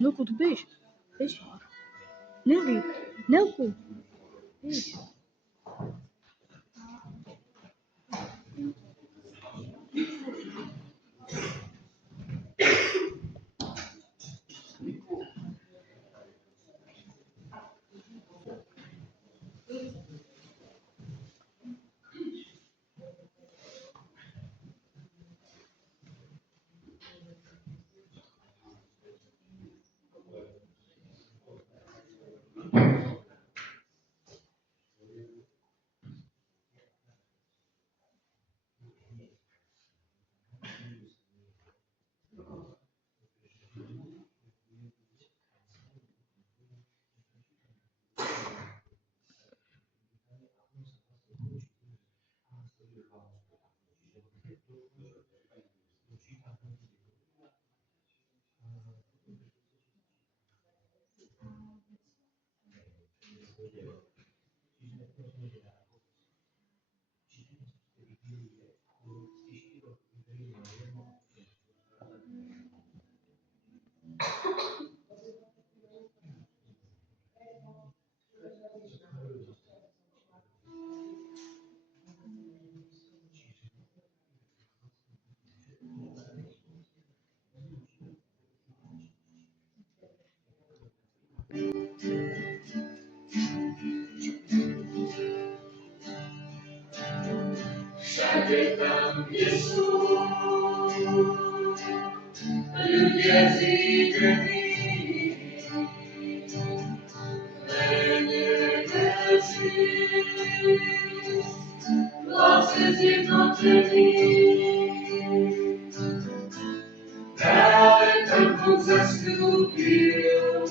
Nelku, tu beijo. Beijo. Nelly. Nelku. Beijo. všade tam, kde sú ľudia zídení, láske zjednotení. Práve tam Boh zastúpil,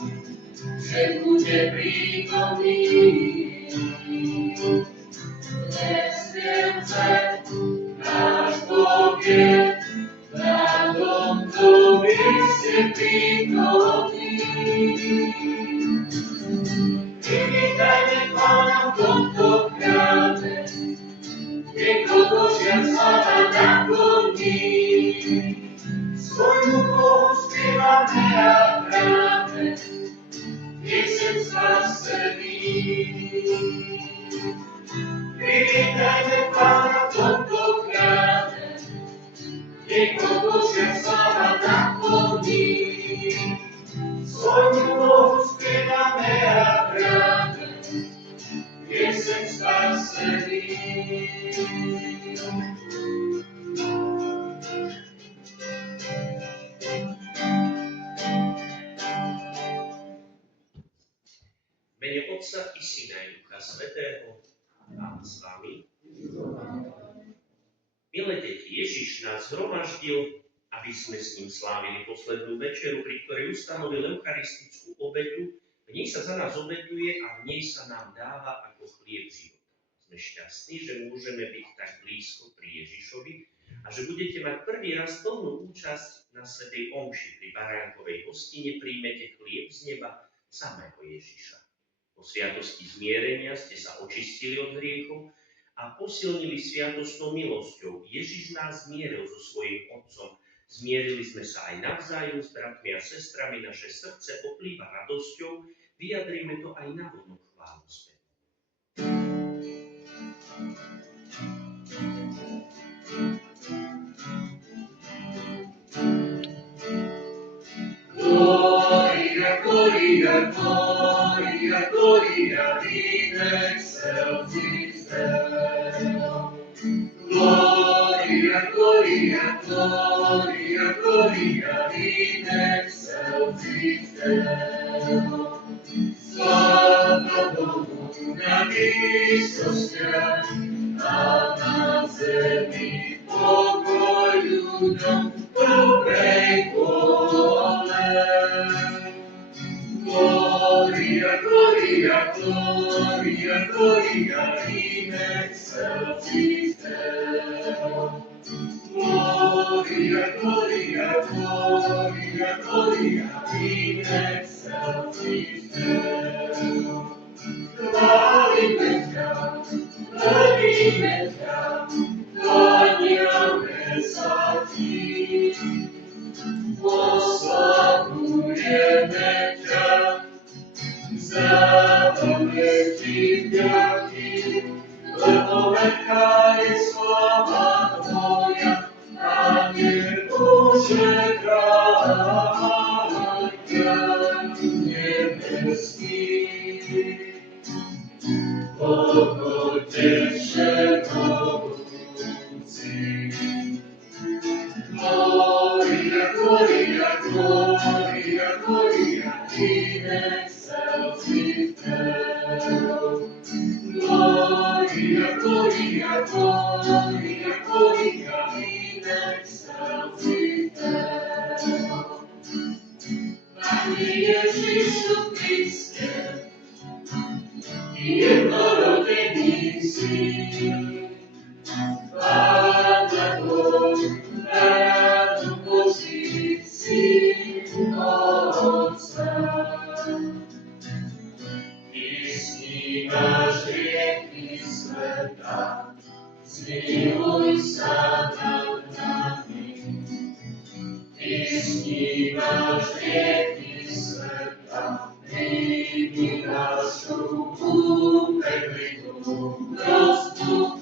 že bude prítomný. Nesmiemce, náš Boh je na tomto mieste prítomný. Privítajme Pána v tomto chráme, nech ho Božia sláva naplní. Svojmu Bohu spievame a hráme, piesem spasený. Privítajme Pána v tomto chráme, nech ho Božia sláva naplní. Svojmu Bohu spievame a hráme, piesem spasený. V mene Otca i Syna i Ducha Svätého, Pán s vami. Milé deti, Ježiš nás zhromaždil, aby sme s ním slávili poslednú večeru, pri ktorej ustanovil eucharistickú obetu. V nej sa za nás obetuje a v nej sa nám dáva ako chlieb života. Sme šťastní, že môžeme byť tak blízko pri Ježišovi a že budete mať prvý raz plnú účasť na svätej omši. Pri baránkovej hostine príjmete chlieb z neba samého Ježiša. Po sviatosti zmierenia ste sa očistili od hriechov a posilnili sviatostnou milosťou. Ježiš nás zmieril so svojím Otcom. Zmierili sme sa aj navzájom s bratmi a sestrami. Naše srdce oplýva radosťou. Vyjadrime to aj na vlnu chválospevu. Gloria, gloria, gloria, gloria in excelsis Deo. Gloria, gloria, gloria, gloria in excelsis Deo. Sláva Bohu na výsostiach a na zemi pokoj ľuďom dobrej vôle. Gloria, gloria, gloria, gloria in excelsis Deo. Gloria, gloria, gloria, gloria in excelsis Deo. Chválime ťa, chválime ťa, kláňame sa ti. Oslavujeme ťa, vzdávame ti vďaky, lebo veľká je sláva tvoja, Pane Bože kráľ nebeský. Otec všemohúci. Gloria, gloria, gloria, gloria in excelsis Deo. Gloria, gloria, gloria, gloria in excelsis Deo. Pane Ježišu Kriste, jednorodený Syn, Pána Boh, Rádu Boží, Syn Otca. Ty snímaš hriechy sveta, zmiluj sa nad nami. Ty snímaš hriechy sveta, príjmi našu úpevnú prosbu.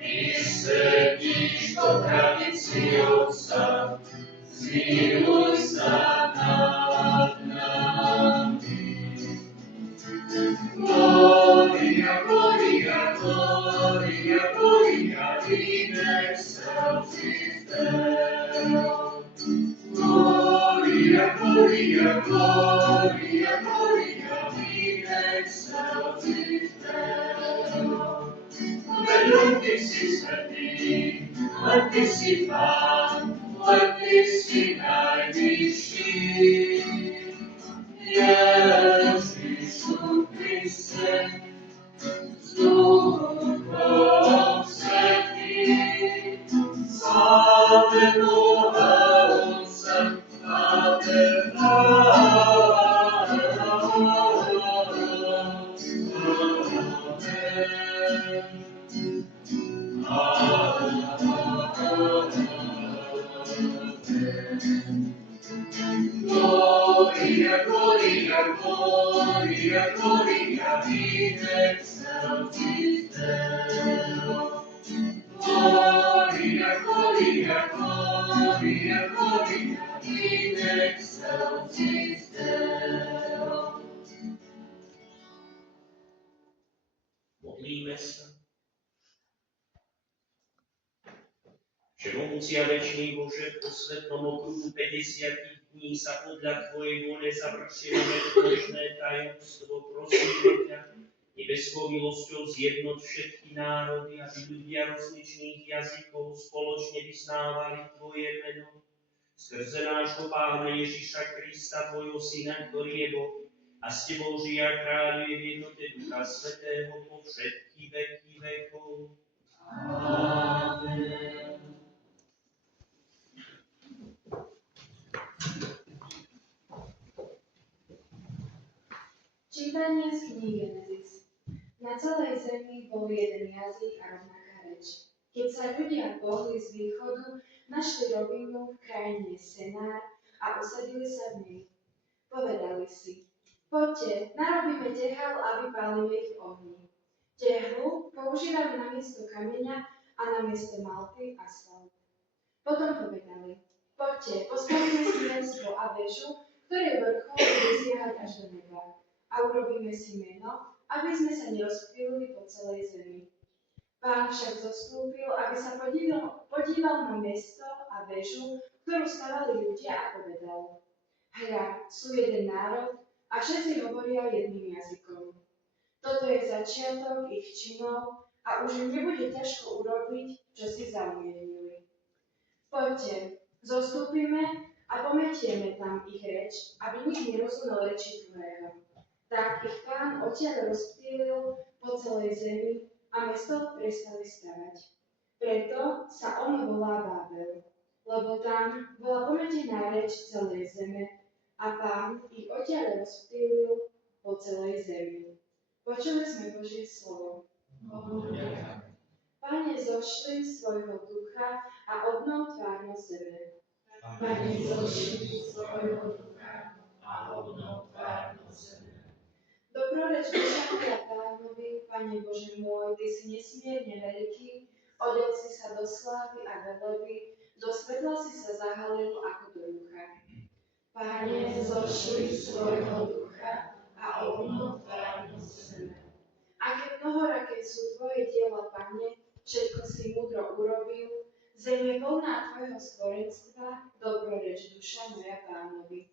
Ty sedíš po pravici Otca, zmiluj sa nad nami. Gloria, gloria, gloria, gloria Ty si Pán, len Ty si najvyšší. Ježišu Kriste, s Duchom Svätým, sláve Boha Otca a Gloria, gloria, gloria, gloria in excelsis Deo. Gloria, gloria, gloria, gloria in excelsis Deo. Modlíme sa. Všemohúci a večný Bože, po svetnom okruhu 50 dní sa podľa Tvojej vôle završilo veľkonočné tajomstvo. Prosíme ťa, nebeskou milosťou zjednoť všetky národy, aby ľudia rozličných jazykov spoločne vyznávali Tvoje meno. Skrze nášho Pána Ježiša Krista, Tvojho Syna, ktorý je Boh, a s Tebou žije a kráľuje v jednote Ducha Svätého po všetky veky vekov. Amen. Čítanie z knihy Genesis. Na celej zemi bol jeden jazyk a rovnaká reč. Keď sa ľudia pohli z východu, našli rovinu v krajine Senár a usadili sa v nej. Povedali si, poďte, narobíme tehal a vypálime ich v ohni. Tehlu používali namiesto kameňa a namiesto malty asfalt. Potom povedali, poďte, postavíme si mesto a väžu, ktoré vrchol vysiahať až do neba. A urobíme si meno, aby sme sa nerozptýlili po celej zemi. Pán však zostúpil, aby sa podíval na mesto a väžu, ktorú stavali ľudia a povedal, hľa, sú jeden národ a všetci hovoria jedným jazykom. Toto je začiatok ich činov a už im nebude ťažko urobiť, čo si zaumienili. Poďte, zostúpime a pometieme tam ich reč, aby nik nerozumel reči druhého. Tak ich Pán odtiaľ rozptýlil po celej zemi a mesto prestali stavať. Preto sa on volá Bábel, lebo tam bola pometená reč celej zeme a Pán ich odtiaľ rozptýlil po celej zemi. Počuli sme Božie slovo. Pane, zošli svojho ducha a obnov tvárnosť zeme. Pane, zošli svojho ducha a obnov tvárnosť zeme. Dobroreč duša moja Pánovi, Pane Bože môj, Ty si nesmierne veľký, odel si sa do slávy a veleby, do svetla si sa zahalil ako do ducha. Pane, zošli svojho ducha a obnov tvárnosť zeme. Aké mnohoraké sú Tvoje diela, Pane, všetko si múdro urobil, zem je plná Tvojho stvorenstva, dobroreč duša moja Pánovi.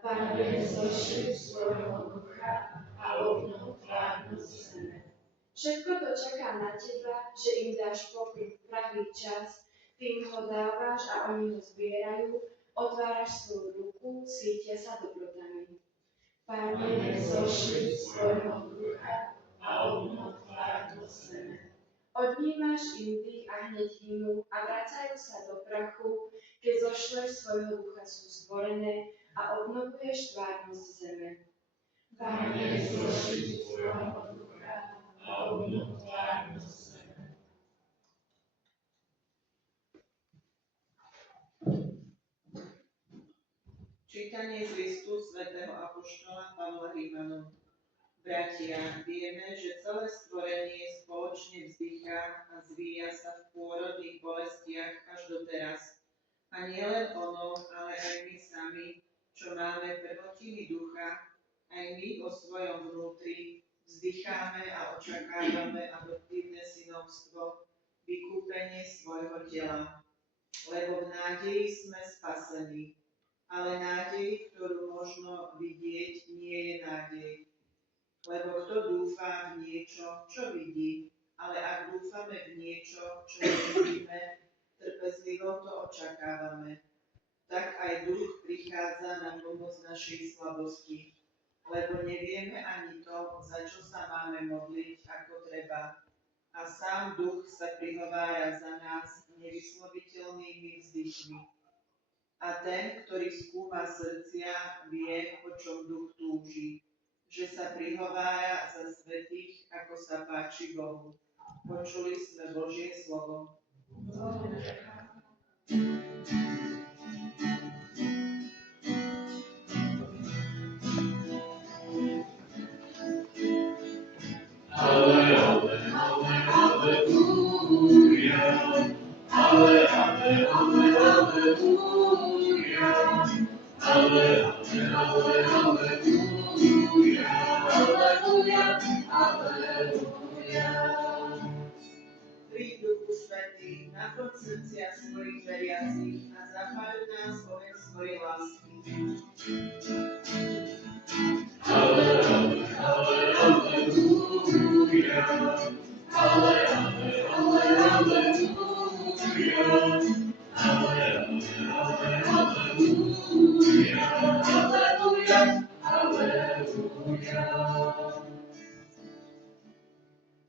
Pane, zošli svojho ducha a obnov tvárnosť zeme. Všetko to čaká na Teba, že im dáš pokoj v pravý čas, Ty im ho dávaš a oni ho zbierajú, otváraš svoju ruku, svietia sa dobrotami. Pane, zošli svojho ducha a obnov tvárnosť zeme. Odnímaš im dých a hneď hynú a vracajú sa do prachu, keď zošleš svojho ducha sú stvorené a obnovuješ tvárnosť zeme. Pane, zošli svojho ducha a obnov tvárnosť zeme. Čítanie z listu svätého apoštola Pavla Rímanom. Bratia, vieme, že celé stvorenie spoločne vzdychá a zvíja sa v pôrodných bolestiach až doteraz. A nielen ono, ale aj my sami, čo máme prvotiny ducha, aj my vo svojom vnútri vzdycháme a očakávame adoptívne synovstvo, vykúpenie svojho tela. Lebo v nádeji sme spasení. Ale nádej, ktorú možno vidieť, nie je nádej. Lebo kto dúfa v niečo, čo vidí, ale ak dúfame v niečo, čo nevidíme, trpezlivo to očakávame. Tak aj Duch prichádza na pomoc našej slabosti, lebo nevieme ani to, za čo sa máme modliť ako treba. A sám Duch sa prihovára za nás nevysloviteľnými vzdychmi. A ten, ktorý skúma srdcia, vie, po čom Duch túži, že sa prihovára za svätých, ako sa páči Bohu. Počuli sme Božie slovo. Príď, Duchu Svätý, naplň srdcia svojich veriacich a zapáľ v nás oheň svojej lásky.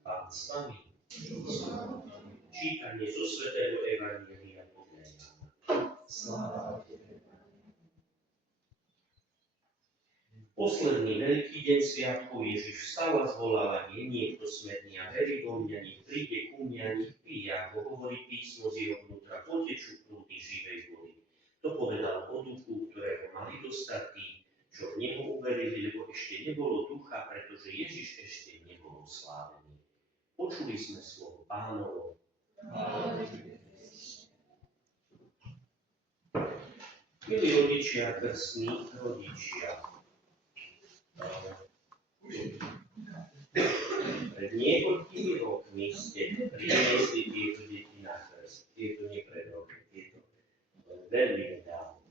Pán s vami. Čítanie zo svätého Evanjelia podľa Jána. Sláva Tebe. Posledný veľký deň sviatku Ježiš vstal a zvolal, ak je niekto smedný a verí vo mňa, nech príde ku mňa, nech pije, ako hovorí písmo, z jeho vnútra potečú prúdy živej vody. To povedal o duchu, ktorého mali dostať tí, čo v neho uverili, lebo ešte nebolo ducha, pretože Ježiš ešte nebol oslávený. Počuli sme slovo Pánovo. Milí rodičia, krstní rodičia, pred niekoľkými rokmi ste priniesli tieto deti na krst. Tieto nie pred roky, tieto veľmi nedávno.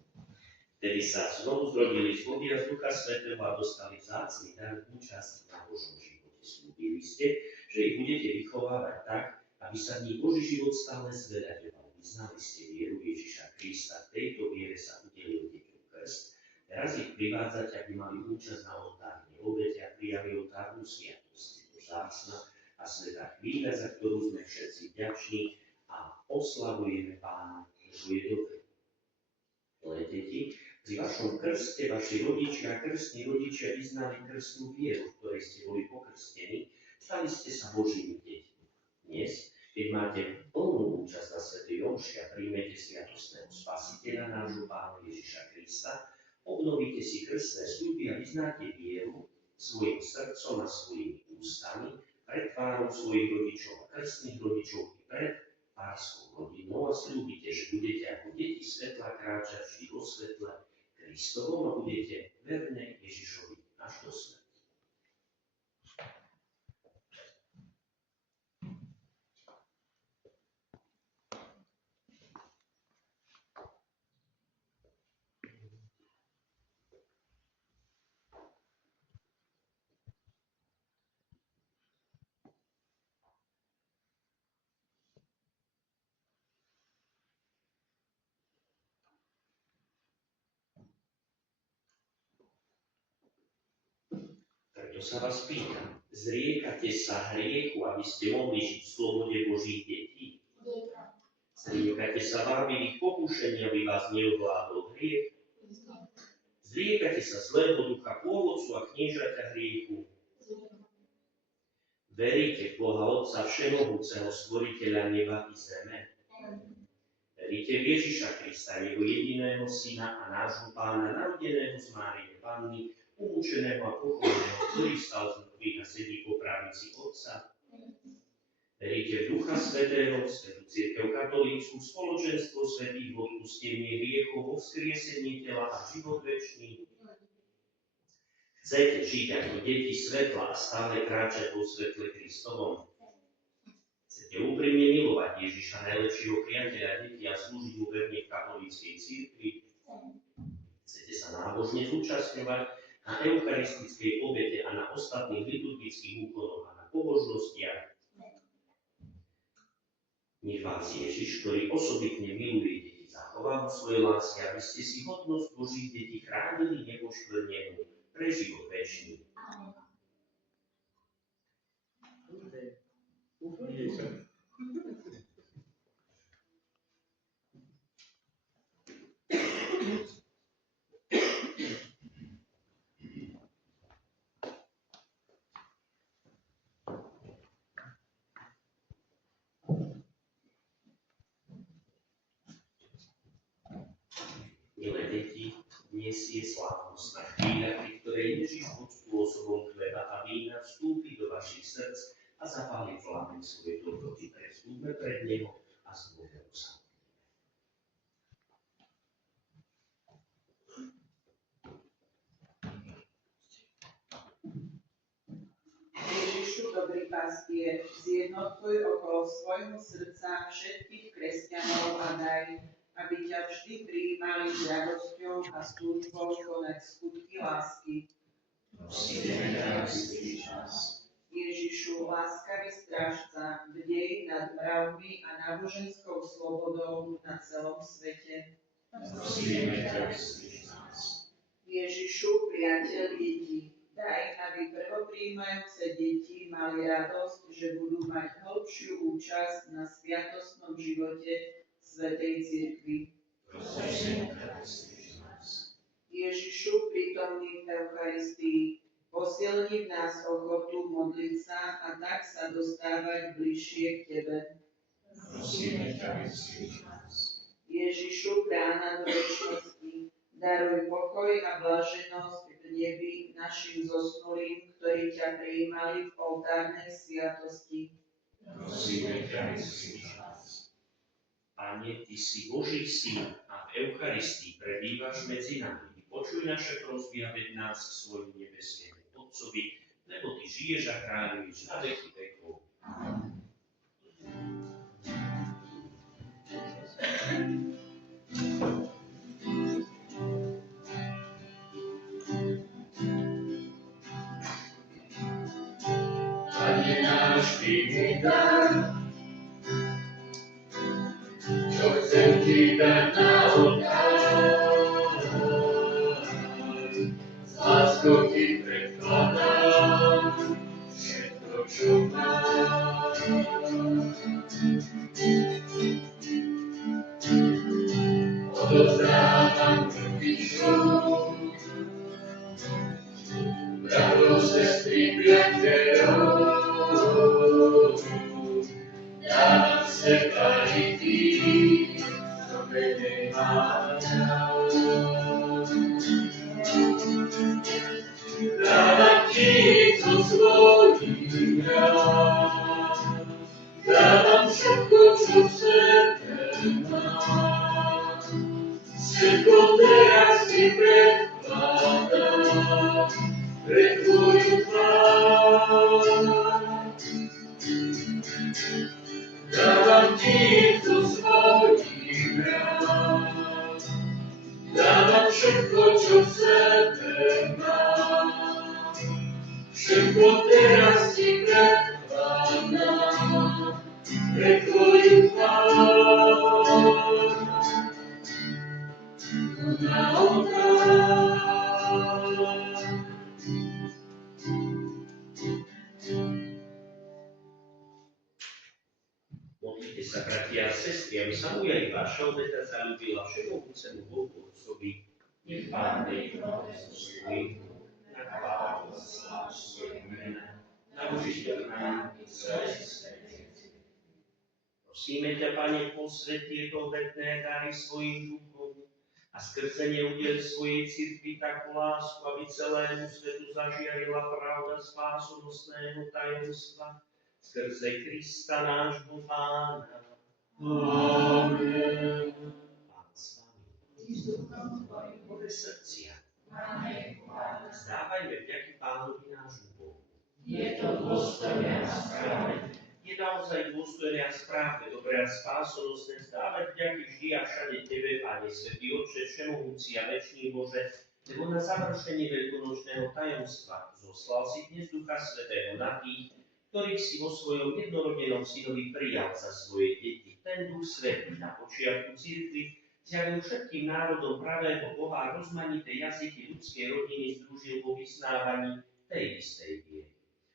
Vtedy sa znovu zrodili z vody a z Ducha Svätého a dostali vzácny dar účasť na Božom živote. Slúbili ste, že ich budete vychovávať tak, aby sa v nich Boží život stále zveľaďoval. Vyznali ste vieru Ježiša Krista. V tejto viere sa udelil deťom krst. Teraz ich privádzate, aby mali účasť na oltárnej obete a prijali oltárnu sviatosť. Je to vzácna a svätá chvíľa, za ktorú sme všetci vďační a oslavujeme Pána, že je dobrý. Milé deti, pri vašom krste vaši rodičia a krstní rodičia vyznali krstnú vieru, v ktorej ste boli pokrstení, stali ste sa Božími deťmi. Dnes, keď máte plnú účasť na svätej omši a príjmete sviatostného Spasiteľa, nášho Pána Ježiša Krista, obnovíte si krstné sľuby a vyznáte vieru svojim srdcom a svojimi ústami pred tvárou svojich rodičov a krstných rodičov i pred párskou rodinou a sľúbite, že budete ako deti svetla kráčať vždy vo svetle Kristovom a budete verné Ježišovi až do smrti. Preto sa vás pýtam, zriekate sa hriechu, aby ste mohli žiť v slobode Božích detí? Zriekate sa vábivých pokúšení, aby vás neovládol hriech? Zriekate sa zlého ducha pôvodcu a kniežaťa hriechu? Veríte v Boha Otca Všemohúceho, Stvoriteľa neba i zeme? Veríte v Ježiša Krista, Jeho jediného Syna a nášho Pána, narodeného z Márie Panny, umúčeného a pochovaného, ktorý vstal z mŕtvych a sedí po pravici Otca? Veríte v Ducha Svätého, Svätú Cirkev katolícku, spoločenstvo svätých, v odpustenie hriechov, vo vzkriesenie tela a život večný? Chcete žiť ako deti svetla a stále kráčať vo svetle Kristovom? Chcete úprimne milovať Ježiša, najlepšieho priateľa detí a slúžiť mu verne v katolíckej cirkvi? Chcete sa nábožne zúčastňovať na eucharistickej obete a na ostatných liturgických úkonoch a na pobožnostiach? Nech vás Ježiš, ktorý osobitne miluje deti, zachová vo svojej láske, aby ste si hodnosť Božích detí chránili nepoškvrnenú pre život večný. Milé deti, dnes je slávnostná chvíľa, pri ktorej Ježiš pod spôsobom chleba a vína vstúpi do vašich srdc a zapáli plameň svojej dobroty. Prestúpme pred Neho a s dôverou sa. Ježišu, dobrý pastier, zjednotuj okolo svojho srdca všetkých kresťanov a daj, aby ťa vždy prijímali s radosťou a s túžbou konať skutky lásky. Prosíme ťa, vyslíš nás. Ježišu, láskavý strážca, bdej nad mravmi a náboženskou slobodou na celom svete. Prosíme ťa, vyslíš nás. Ježišu, priateľ detí, daj, aby prvopríjmajúce deti mali radosť, že budú mať hĺbšiu účasť na sviatostnom živote Svätej Cirkvi. Prosíme ťa, vyslíš nás. Ježišu, prítomný v Eucharistii, posilni v nás ochotu modliť sa a tak sa dostávať bližšie k Tebe. Prosíme ťa, vyslíš nás. Ježišu, brána do večnosti, daruj pokoj a blaženosť v nebi našim zosnulým, ktorí ťa prijímali v oltárnej sviatosti. Prosíme ťa, vyslíš nás. Pane, Ty si Boží syn a v Eucharistii prebývaš medzi nami. Počuj naše prosby a ved nás k svojmu nebeskému Otcovi, lebo Ty žiješ a kráľuješ na veky vekov. Amen. Pane náš, Ty mi daj, čo chcem Ti dať na oltár. S láskou Ti predkladám všetko, čo mám. Odovzdávam rodičov, bratov, sestry, priateľov. Dávam seba i tých, čo menej mám rád. Dávam Ti zo svojich rád. Dávam všetko, čo v sebe mám. Všetko teraz Ti predkladám pred Tvoju tvár. Dávam Ti zo svojich rád. Dávam všetko, čo v sebe mám. Všetko teraz Ti predkladám pred Tvoju tvár. Na oltár. Modlite sa, bratia a sestry, aby sa moja i vaša obeta zaľúbila všemohúcemu Bohu Otcovi. Nech Pán dej procesu svojich, na chválu a slávu svojho mena, na užitok nám i celej svete. Prosíme ťa, Pane, posväť tieto obetné dary svojim duchom a skrze ne udeľ svojej cirkvi takú lásku, aby celému svetu zažiarila pravda spásonosného tajomstva skrze Krista nášho Pána. Amen. Pán s vami. Modre srdcia. Zdávajme vďaky Pánovi nášmu Bohu. Je to dôstojné a správne. Je naozaj dôstojné a správne, dobré a spásonosné zdávať vďaky vždy a všade Tebe, Pane, Svätý Otče, všemohúci a večný Bože, lebo na završenie veľkonočného tajomstva zoslal si dnes Ducha Svätého na tých, ktorých si vo svojom jednorodenom synovi prijal za svoje deti. ten Duch Svätý na počiatku cirkvi zjavil všetkým národom pravého Boha a rozmanité jazyky ľudskej rodiny združil vo vyznávaní tej istej viery.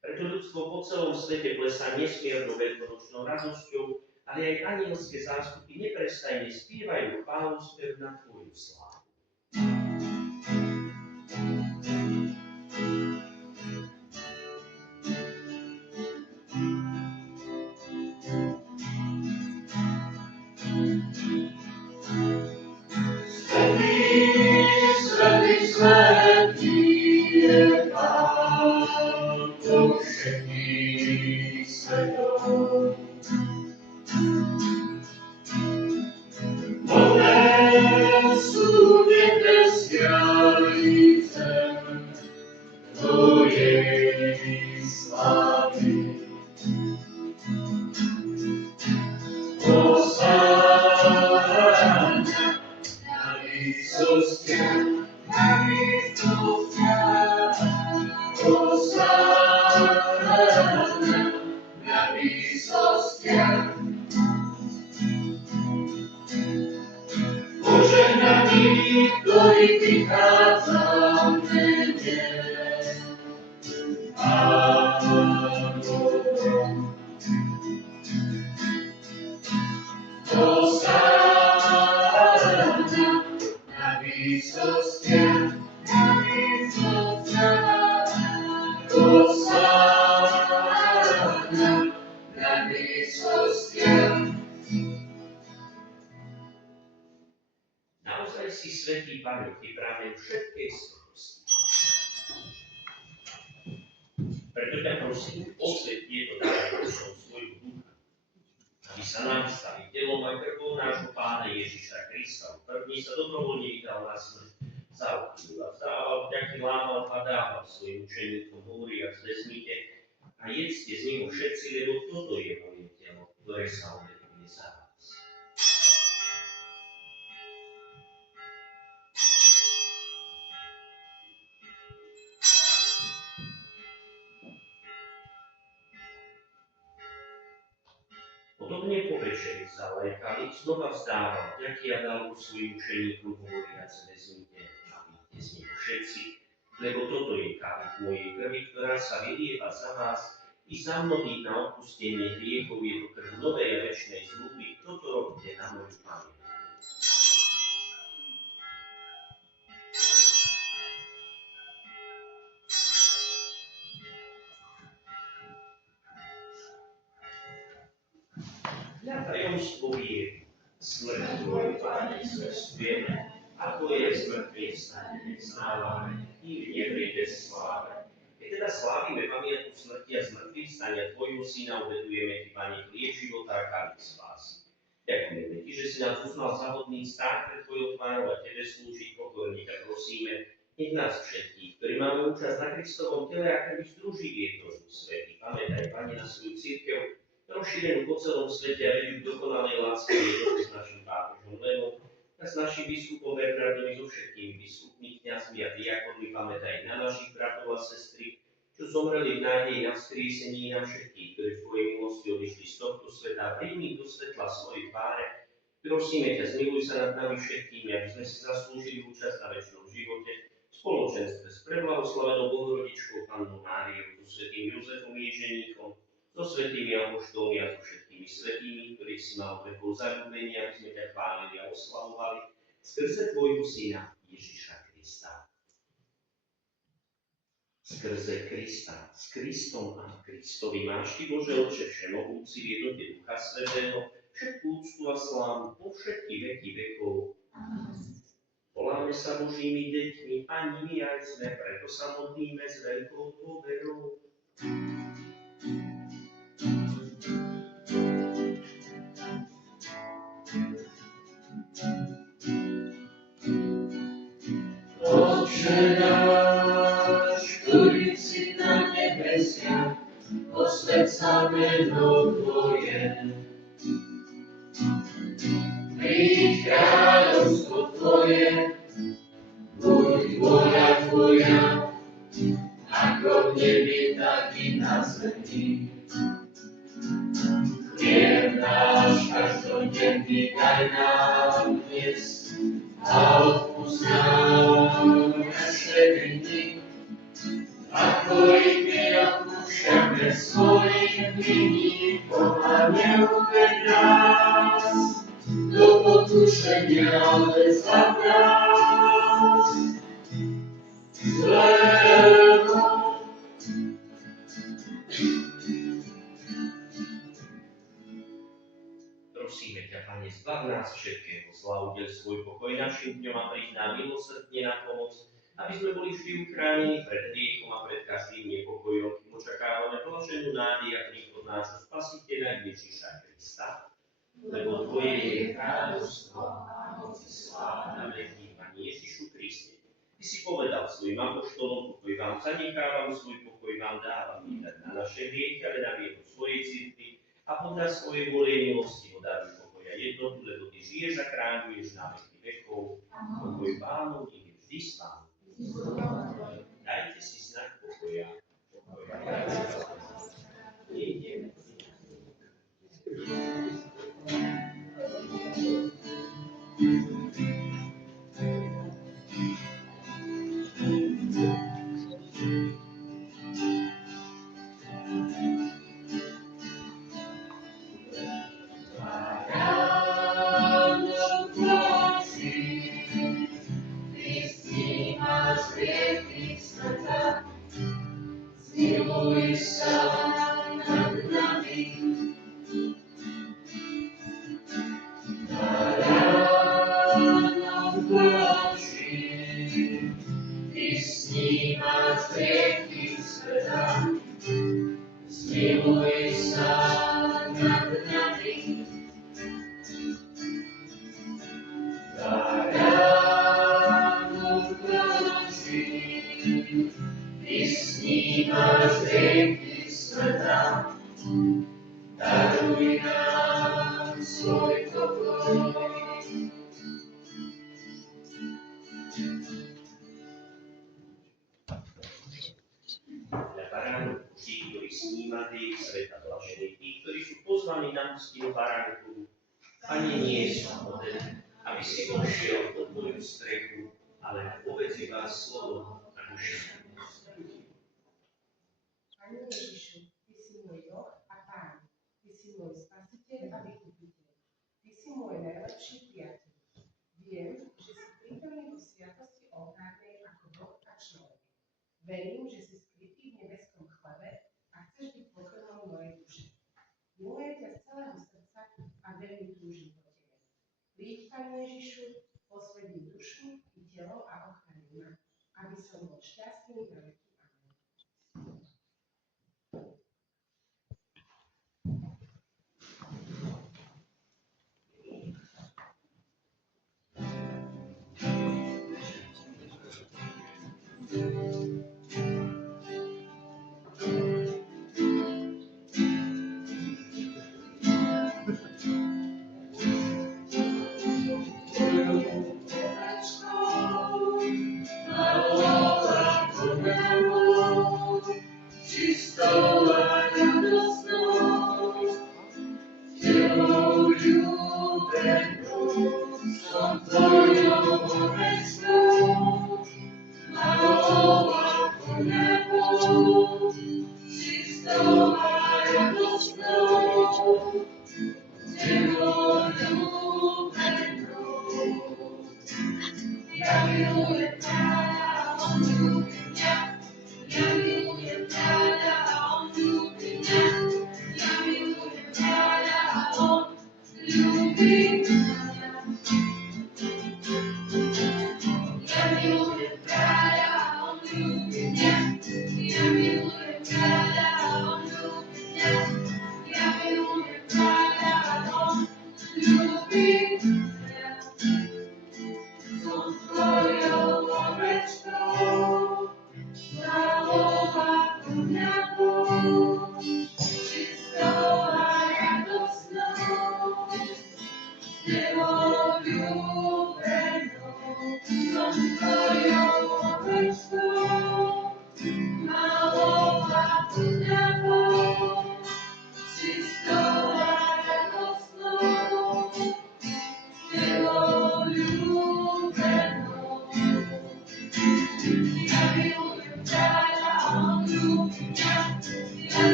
Preto ľudstvo po celom svete plesá nesmiernou veľkonočnou radosťou, ale aj anielské zástupy neprestajne spievajú chválospev na tvoju slávu. Naozaj si svätý Pane, ty práve všetkej svetosti. Preto ťa prosím, osvet tieto dáry svojho ducha, aby sa nám stali telom aj krvou nášho Pána Ježiša Krista. Prvný sa dobrovoľne vydal na smrť, zauknul a vzdával vďaky, lámal a dával svojim učeníkom, hovoriac vezmite a jedzte z neho všetci, lebo toto je moje telo, ktoré sa obetuje za vás. Podobne po večeri vzal aj kalich, znova vzdával vďaky a dal ho svojim učeníkom, hovoriac vezmite a píte z neho všetci, lebo toto je kalich mojej krvi, ktorá sa vylieva za vás i za mnohých na odpustenie hriechov, je to krv novej a večnej zmluvy, toto robte na moju pamäť. Za tajomstvo viery, smrť tvoju, Pane, zvestujeme, a tvoje zmrtvých stane vyznávame, kým nepríde sláva. Keď teda slávime pamiatku smrti a zmrtvých stania tvojho syna, obetujeme ti, Pane, chlieb života a kalich spásy. Ďakujeme ti, že si nás uznal za hodný stáť pred tvojou tvárou a tebe slúžiť pokorne, ťa prosíme, nech nás všetkých, ktorí máme účasť na Kristovom tele a krvi, združí v jednom svete. Pamätaj, Pane, na svoju cirkev, rozšírenú po celom svete a vedú k dokonalej láske jednoty s našim pápežom Lévom a s našim biskupom Bernardovi, so všetkými biskupmi, kňazmi a diakonmi. Pamätaj na našich bratov a sestry, čo zomreli v nádeji na vzkriesení, na všetkých, ktorí v tvojej milosti odišli z tohto sveta a príjmi do svetla svojej tváre. Prosíme ťa, zmiluj sa nad nami všetkými, aby sme si zaslúžili účasť na večnom živote, v spoločenstve s preblahoslavenou Bohorodičkou Pannou Máriou, so svätým Jozefom jej ženíchom, so svätými apoštolmi a so všetkými svätými, ktorých si mal vekov zaľúbenia, aby sme ťa chválili a oslavovali skrze tvojho syna Ježiša Krista. Skrze Krista, s Kristom a Kristovi máš ty, Bože Otče všemohúci, v jednote Ducha Svätého, všetkú úctu a slávu po všetky veky vekov. Voláme sa Božími deťmi a nimi aj sme, preto sa modlíme s veľkou dôverou. Otče náš, ktorý si na nebesiach, posväť sa meno Tvoje. Príď kráľovstvo Tvoje, buď vôľa Tvoja, ako v nebi, tak i na zemi. Chlieb náš každodenný nebies a odpusť nám naše viny, ako i my odpúšťame svojim vinníkom a neuved nás do pokušenia, ale zbav nás zlého. Prosíme ťa, Pane, zbav nás všetkého zla, udeľ svoj pokoj našim dňom a príď nám milosrdne na pomoc, aby sme boli vždy uchránení pred hriechom a pred každým nepokojom, kým očakávame blaženú nádej a príchod nášho Spasiteľa Ježiša Krista. Lebo Tvoje je kráľovstvo a moc i sláva na veky, Pane Ježišu Kriste. Ty si povedal svojim apoštolom, pokoj vám zanechávam, svoj pokoj vám dávam, nie na naše hriechy, ale na vieru svojej cirkvi a podľa svojej vôle milosti ho daruj pokoja jednotu, lebo Ty žiješ a kráľuješ na veky vekov. Pokoj Pánov nech je vždy s vami. Dajte si znak pokoja. Ideme. Pane, nie som hoden, aby si vošiel pod moju strechu, ale povedz iba slovo a duša. Pane Ježišu, Ty si môj Boh a Pán, Ty si môj Spasiteľ a Vykupiteľ, Ty si môj najlepší priateľ. Viem, že si prítomný vo sviatosti oltárnej ako Boh a človek. Verím, že si skrytý v nebeskom chlebe a chceš byť pokrmom mojej duše. Milujem ťa z celého srdca a veľmi túžim po Tebe. Príď, Pane Ježišu, posväť dušu i telo a ochraň ma, aby som bol šťastný na veky. Amen.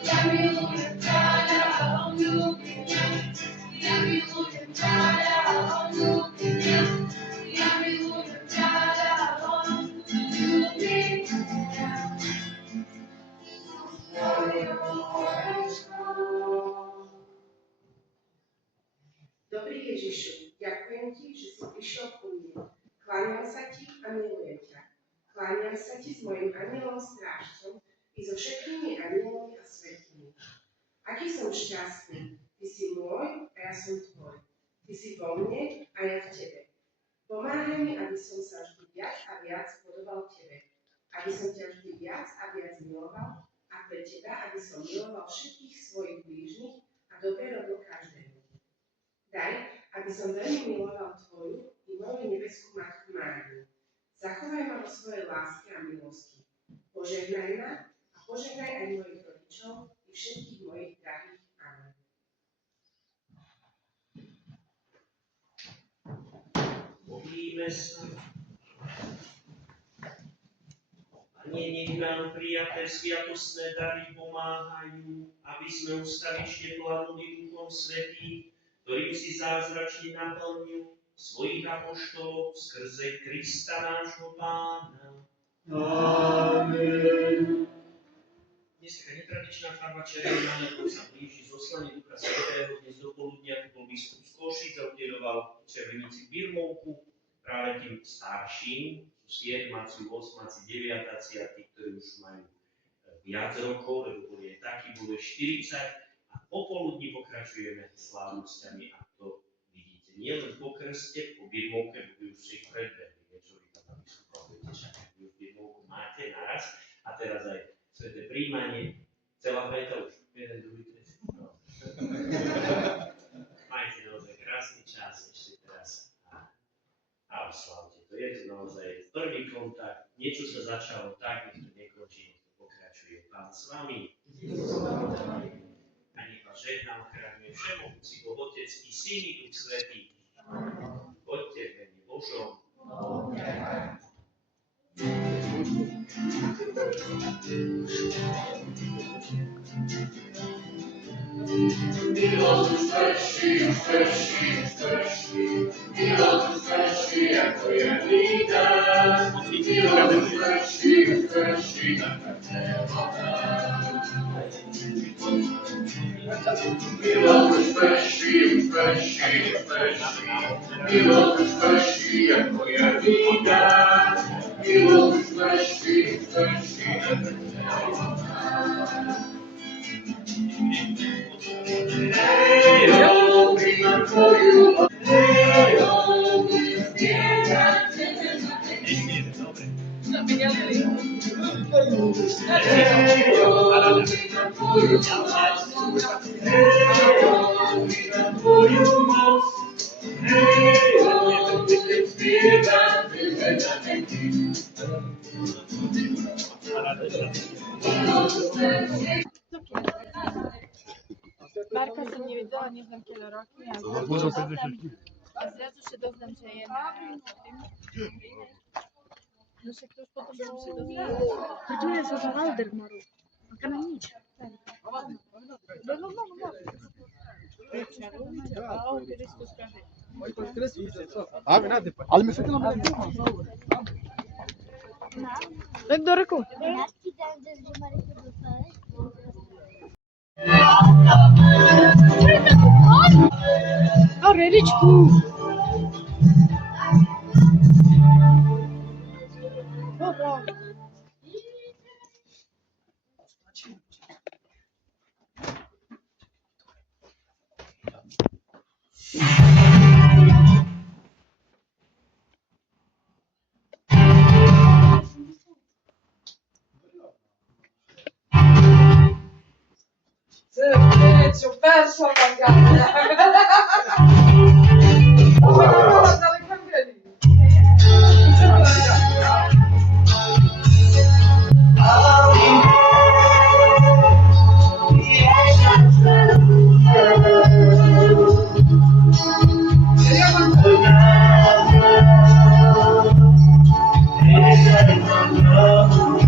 Ja milujem kráľa a on ľúbi mňa. Ja milujem kráľa a on ľúbi mňa. Ja milujem kráľa a on ľúbi mňa. Dobrý Ježišu, ďakujem ti, že si prišiel ku mne. Kláňam sa ti a milujem ťa. Kláňam sa ti s mojim anjelom strážcom i so všetkými anjelmi a svätými. Aký som šťastný. Ty si môj a ja som tvoj. Ty si vo mne a ja v tebe. Pomáhaj mi, aby som sa vždy viac a viac podobal tebe. Aby som ťa vždy viac a viac miloval a pre teba, aby som miloval všetkých svojich blížnych a dobre robil každému. Daj, aby som veľmi miloval tvoju i moju nebeskú matku Máriu. Zachovaj ma vo svojej láske a milosti. Požehnaj ma a požehnaj aj mojich rodičov i všetkých mojich drahých. Amen. Modlíme sa. Pane, nech nám prijaté sviatostné dary pomáhajú, aby sme ustavične vládli Duchom Svätým, ktorým si zázračne naplnil svojich apoštolov skrze Krista nášho Pána. Amen. Dnes taká netradičná farba červená, lebo sa blíži zoslanie Ducha Svätého. Dnes do poludnia bol biskup z Košíc a udeľoval červenici birmovku práve tým starším, 7, 8, 9, a tí, ktorí už majú viac rokov, lebo boli aj takí, boli 40. A popoludní pokračujeme slávnosťami, a to vidíte nielen po krste, po birmovke, bo už si ich predbehli, niečo vy tam biskupa budete čakať, vy už birmovku máte naraz, a teraz aj sväté príjmanie, celá veta už, jeden, druhý, tretí. No. Majte naozaj krásny čas ešte teraz a oslavte to. Je to naozaj prvý kontakt, niečo sa začalo tak, nech to nekončí, nech to pokračuje. Pán s vami. A nech vás žehnám, chráňuje všemohúci Boh Otec i Syn i Duch Svätý. Poďte v mene Božom. Milosť už prší, milosť už prší, ako je vítaj. Milosť už prší, ako je voda. Milosť už prší, milosť už prší, ako je vítaj. Milosť už prší, ako je voda. Hejo, na tvoju moc. Hejo, Marka som nevidela, neznám keľo roky a zrazu sa doznam, že je na tým. No však to už potom som sa doznala. Protože sa za Valdemaru. A tam je nič. Ale myslíte na mě? Tak do roku. A redičku. Dobra. Ci ho perso la pagata. Dalle campanelle. Thank you.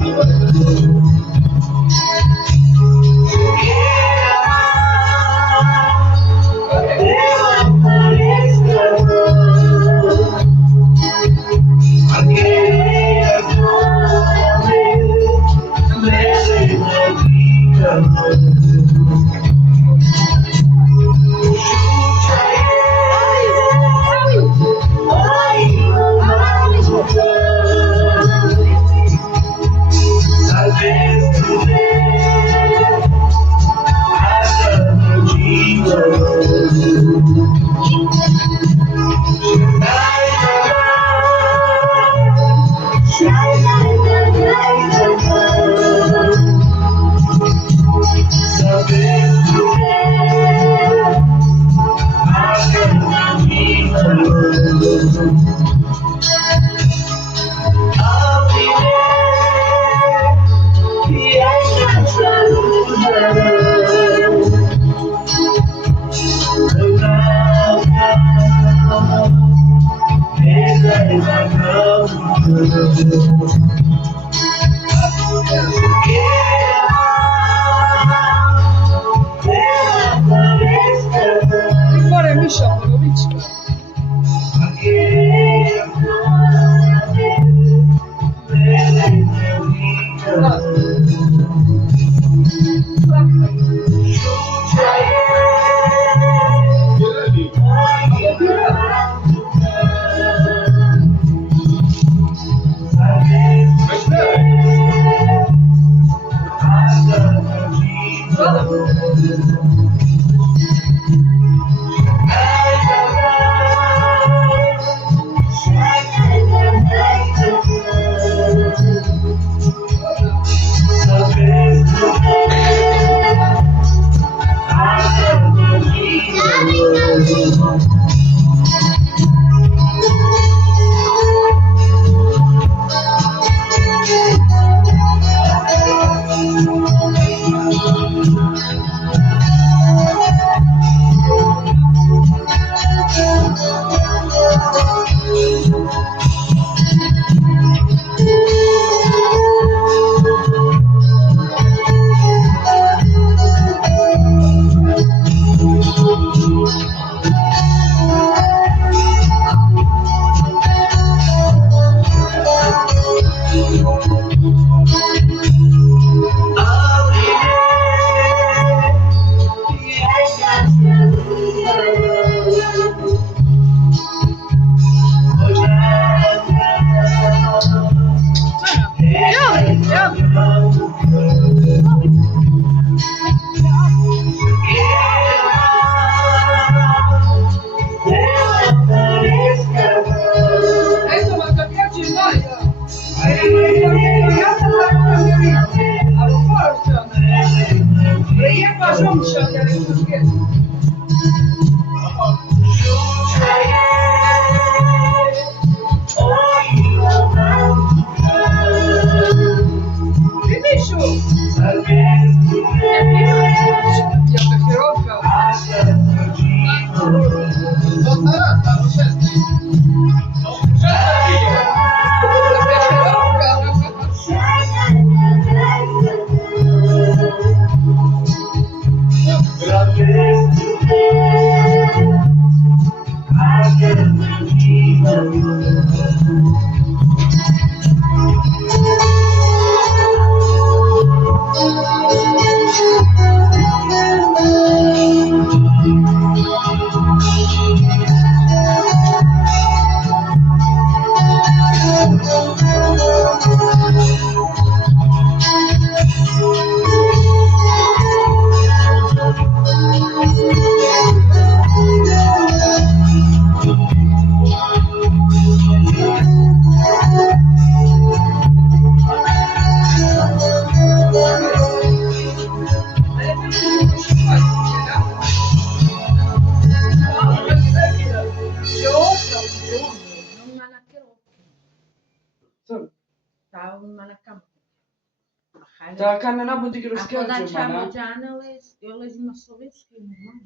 Така не набуди ги разкажа, Подачамо мана. джанелес, јолез има советски нормално.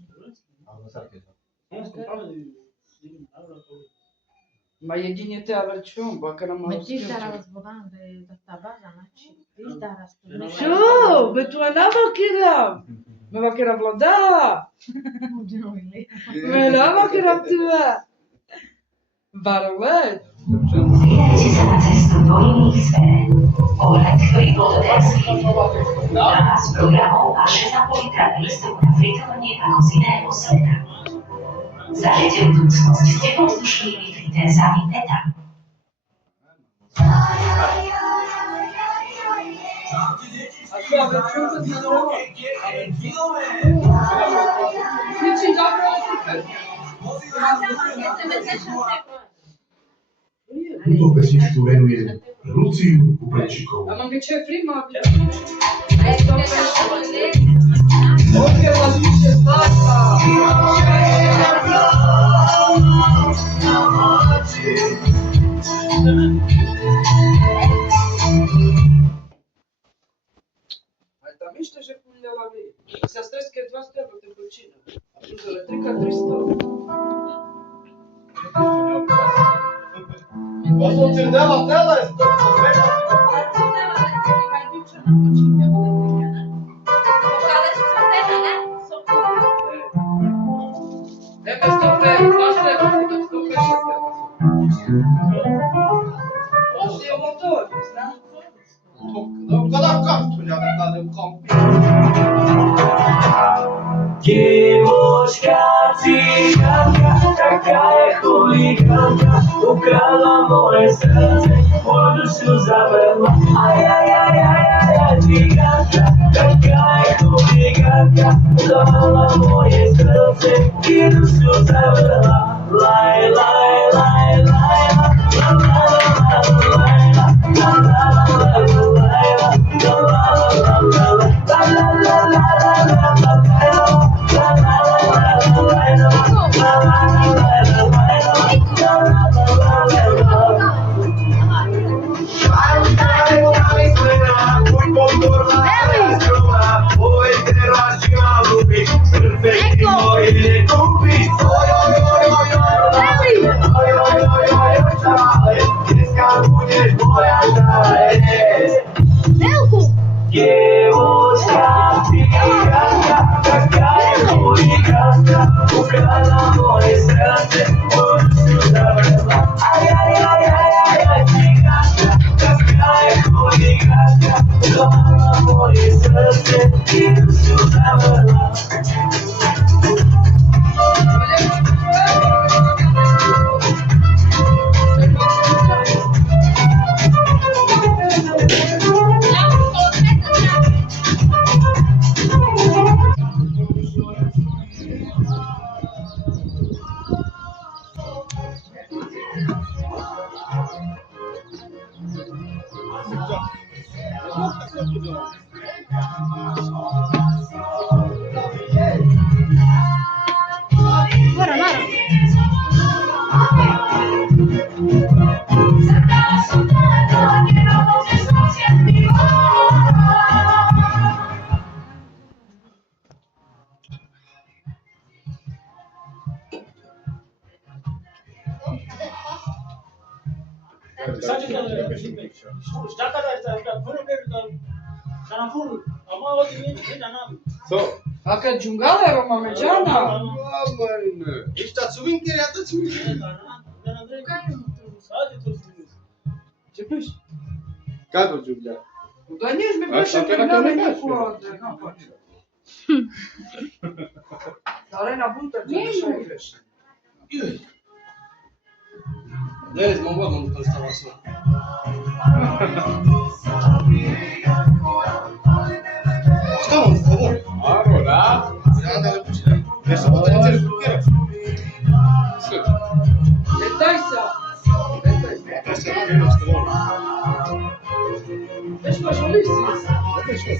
Ма единия тя вече, бака на Ме моя ти скръча. да разборам да табаза, значи ти да разпознаеш. Шо, бе това нама кирам. Ме бакера влада. Ме нама кирам това. Baromet. Ci sa na cestu do iných sfér. Pohľad frigododerských nás programov vaše zapolitá prístup na fritovanie ako z iného sveta. Zažite budúcnosť s teplozdušnými fritézami ETA. A co, ale czego znowu? Wiecie, dobra, Túto pesničku venuje Luciu Kuplečíkovú. a mám keď prima. Ale tam ešte, že púľala vy. Sesterské 2 stého to počína. A tu z elektrika 300. Posso te dar a tela? Neka stope, vaše, da stope 6. Ovo je motor, znam? Kada Девушка, цыганка, такая хулиганка, украла мое сердце, мою душу забрала. Ай-яй-яй-яй-яй, цыганка, такая хулиганка, украла мое сердце и душу забрала. Лай-лай-лай-лай, Девушка, цыганка, такая хулиганка, украла мое сердце, мою душу забрала. Ай-яй-яй-яй-яй, цыганка, такая хулиганка, украла мое сердце и душу забрала. Fakat dżungala romameđana. Ista cuvinkeri, a ta cuvinkeri. Kako džungla? Da nješ mi baš gledali kod. Arena bunta ćeš igreš. Ne znam, uglavnom to stava sve. Šta vam govori? Aro, da? Ja da ne počinam. Ne sam da ne ćeš blokirati. Sve. Letaj se. Letaj se, ne znam što volim. Veš baš u listi. Letaj što?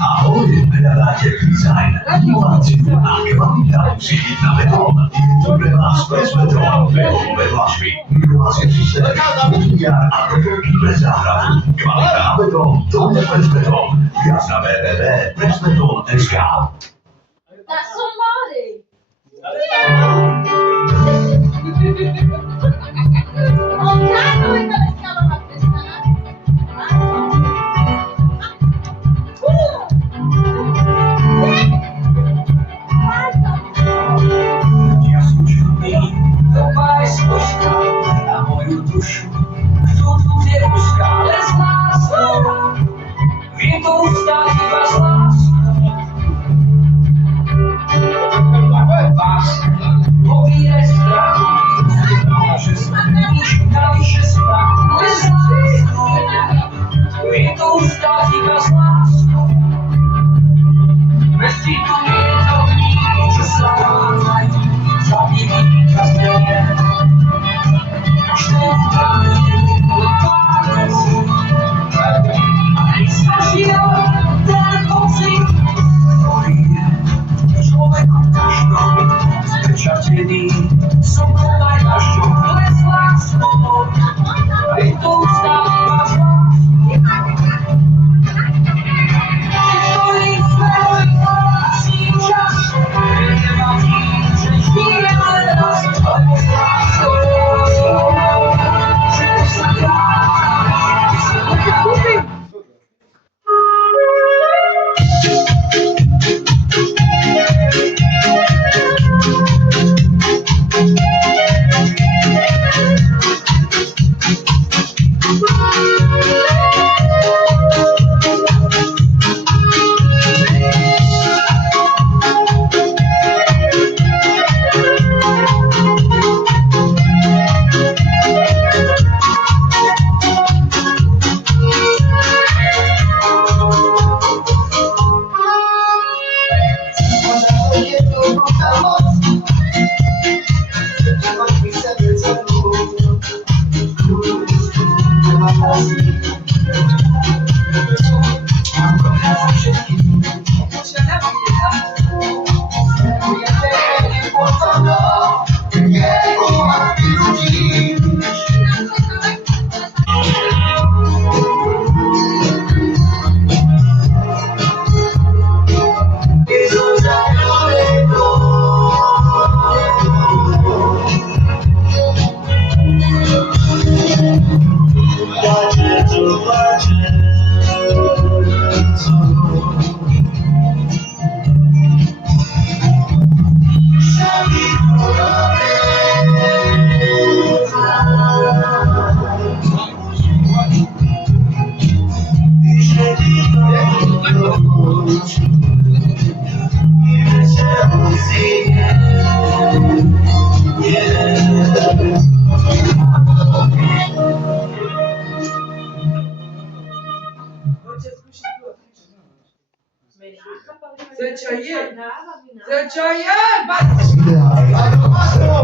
Ahoj, hľadáte dizajn, inováciu a kvalitárnu síť na betón. Pre vás bez betón, www.vášmi, inovácie systém, úniar a preferky bez záhradu. Kvalita a betón, to je bez betón. Viac na www.bezbeton.sk. That's somebody. Bez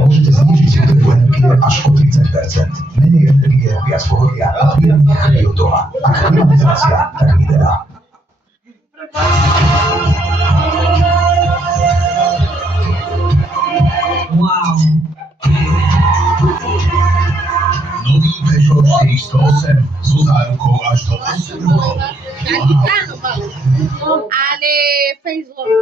Możecie zniżyć obydwu energię aż o 30%. Mniej energii robiła swoja, biodoa, a klimatyzacja tak lidera. Nový Peugeot 408 so zárukou až do 8 rokov. Ale facelift.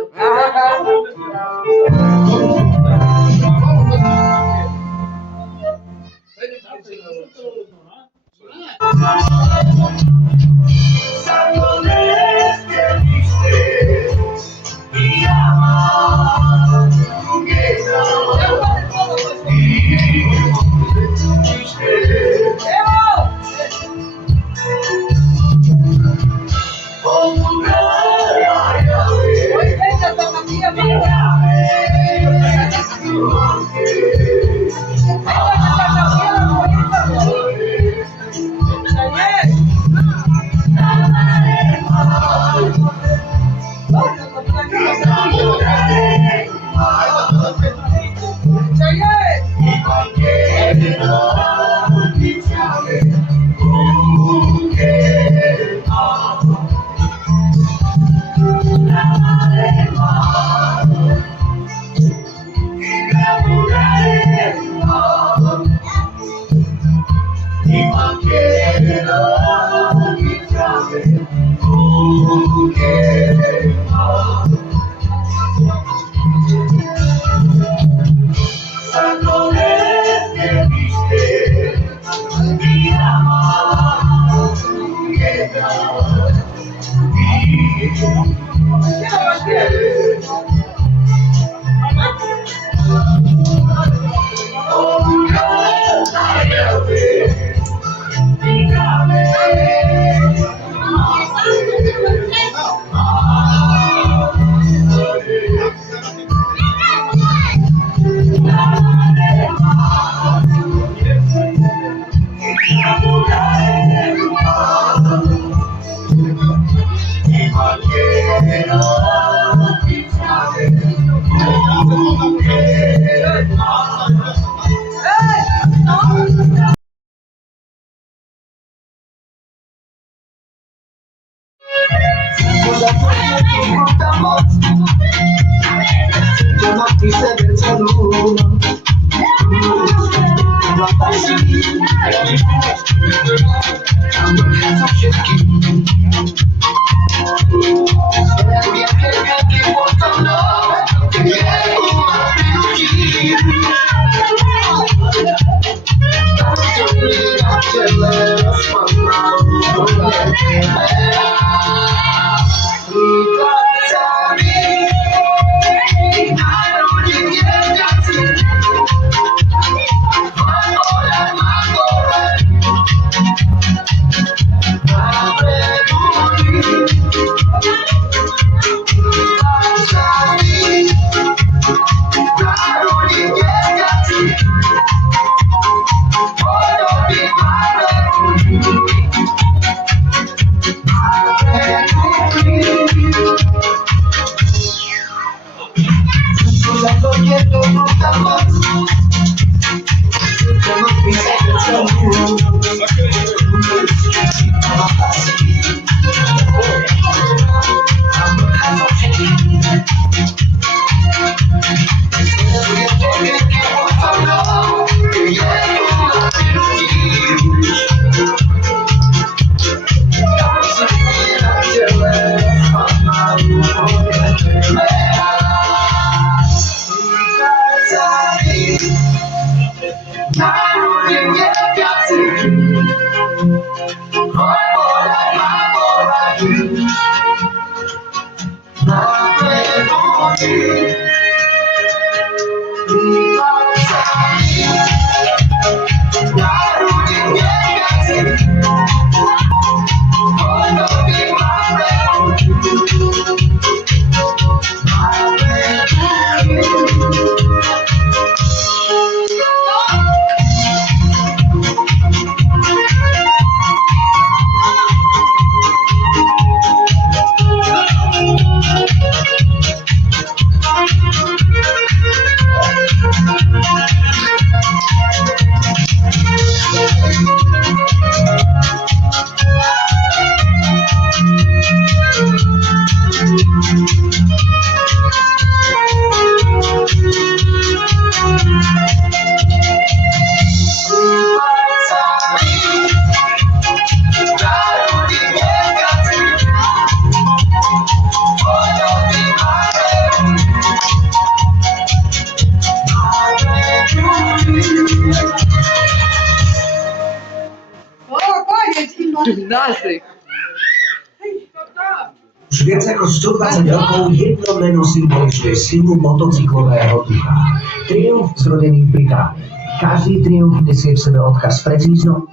Už viac ako 120 rokov jedno meno symbolizuje silu motocyklového ducha. Triumf zrodený v Británii. Každý triumf nesie v sebe odkaz precízno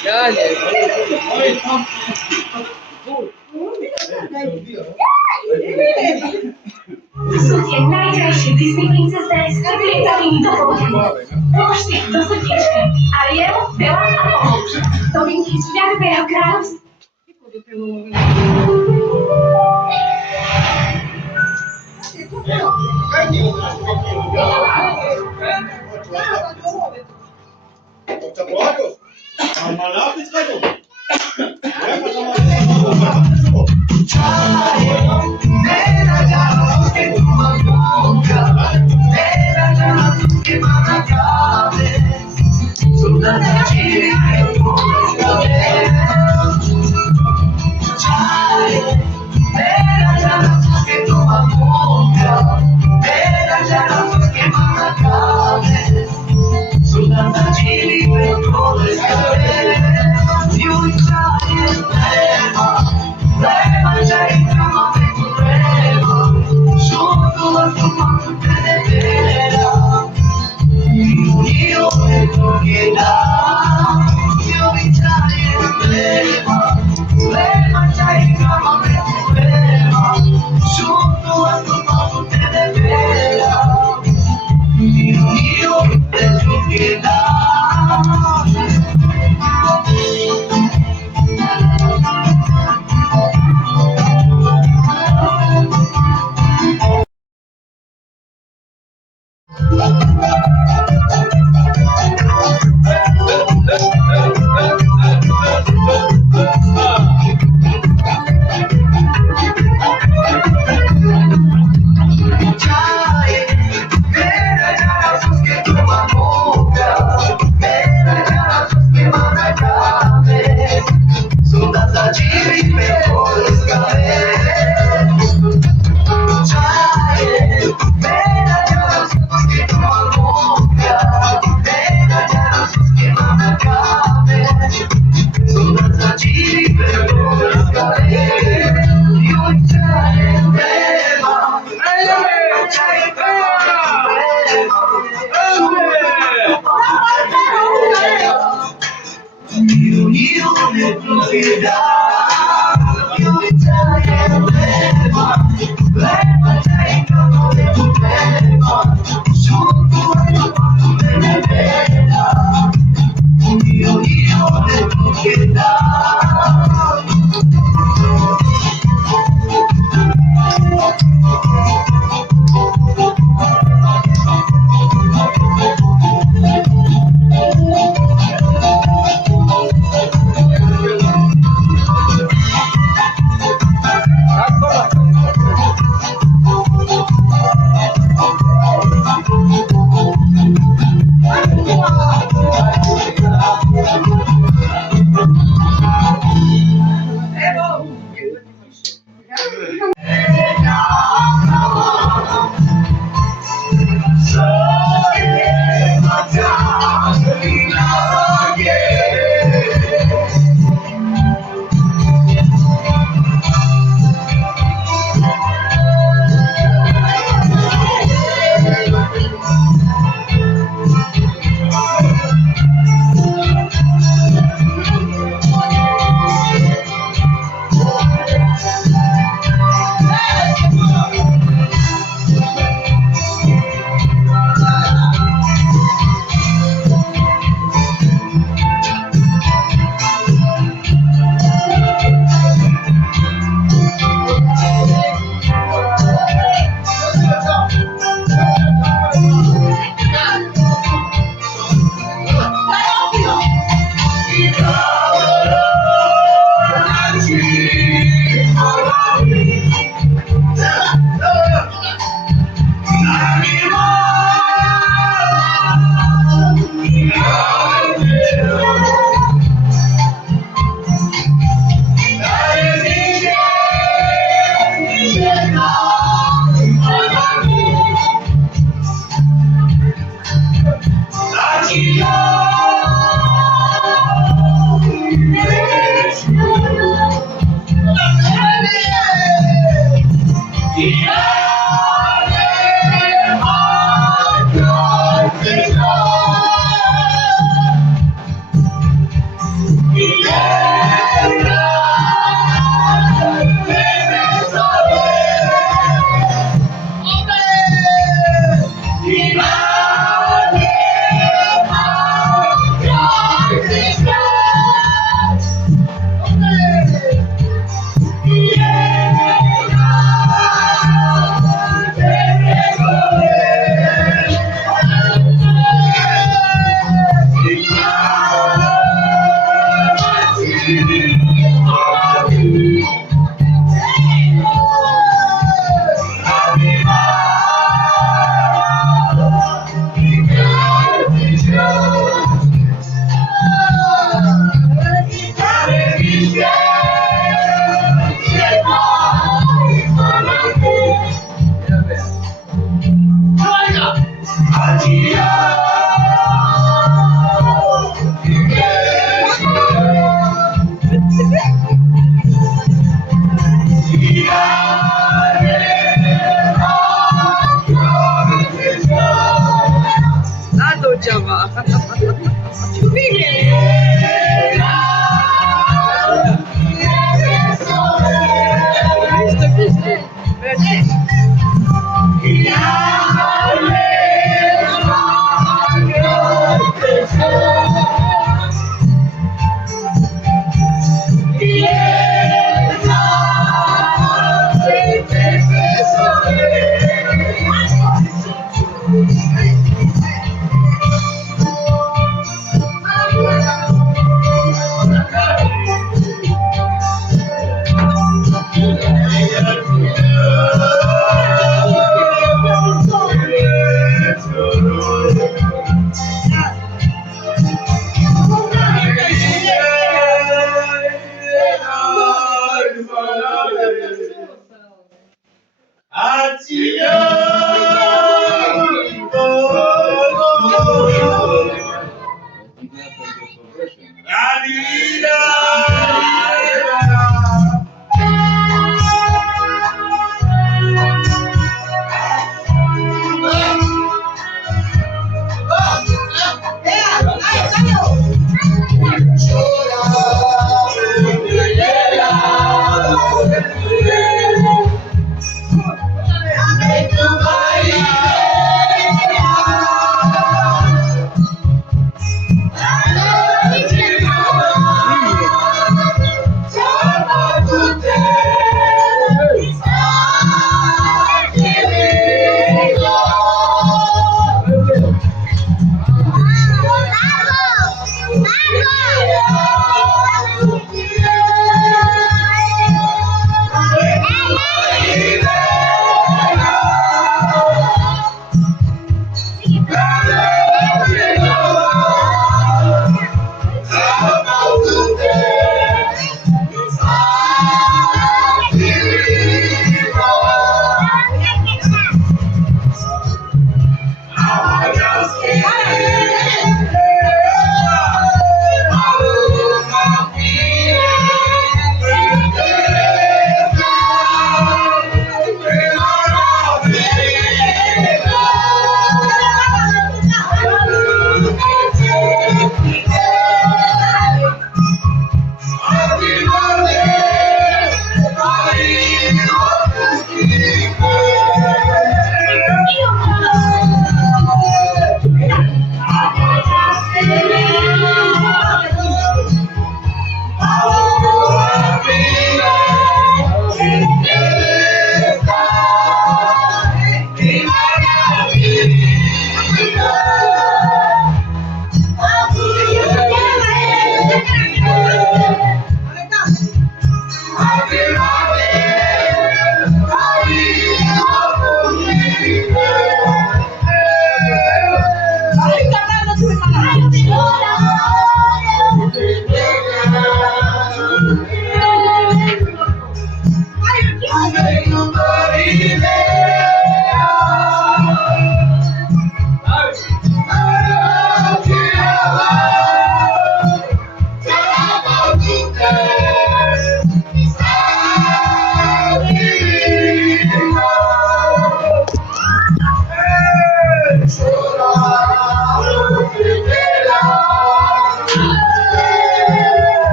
Ja nie. To sú tie najkrajšie Disney princezné s vyplietanými topolkami. Vlož si ich do srdiečka. Ariel, Bella a Paul. Novinky z Ľadového kráľovstva.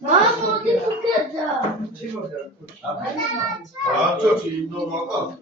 Mamo, ty pokażę. A co ci do maka?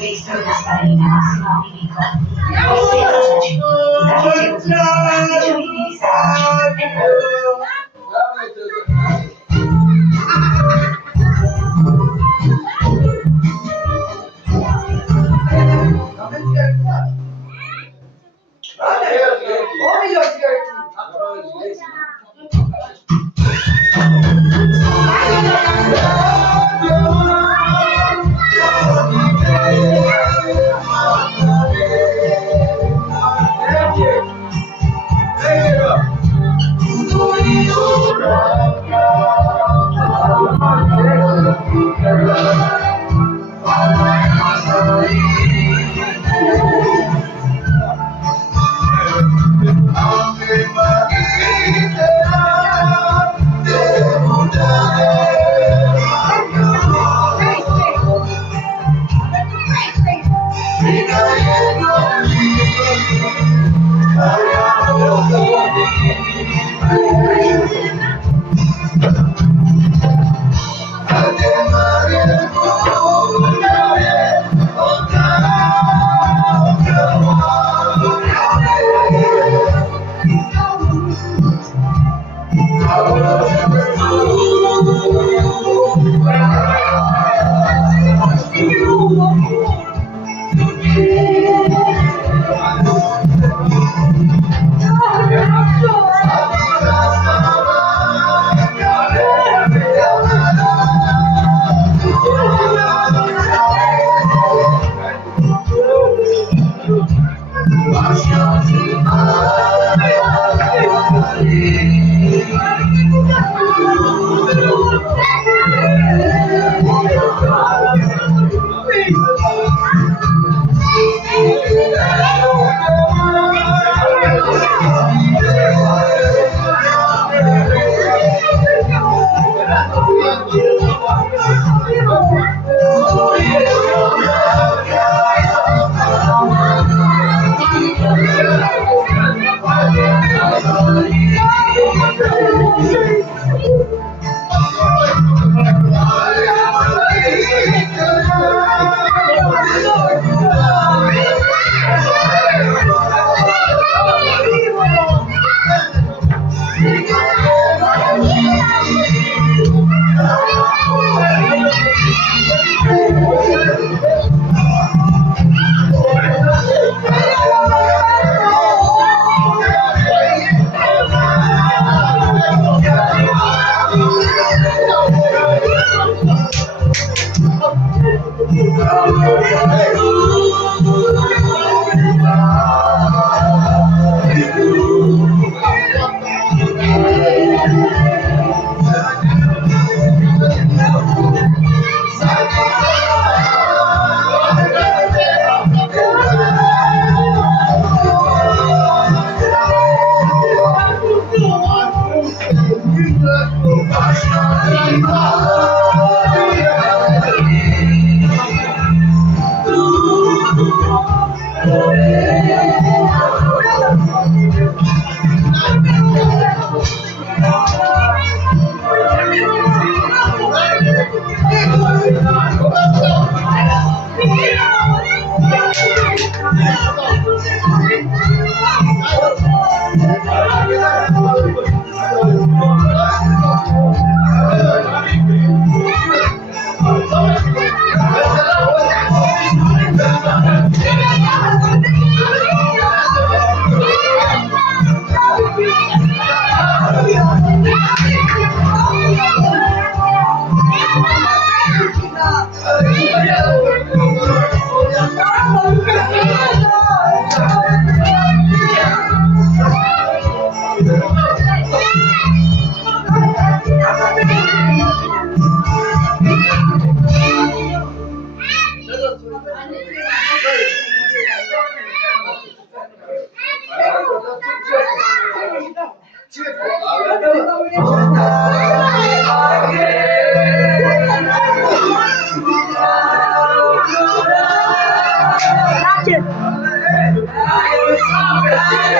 Prístroj nastavený na maximálny výkon. Musí označiť. Zachytil kľúčový vysávač.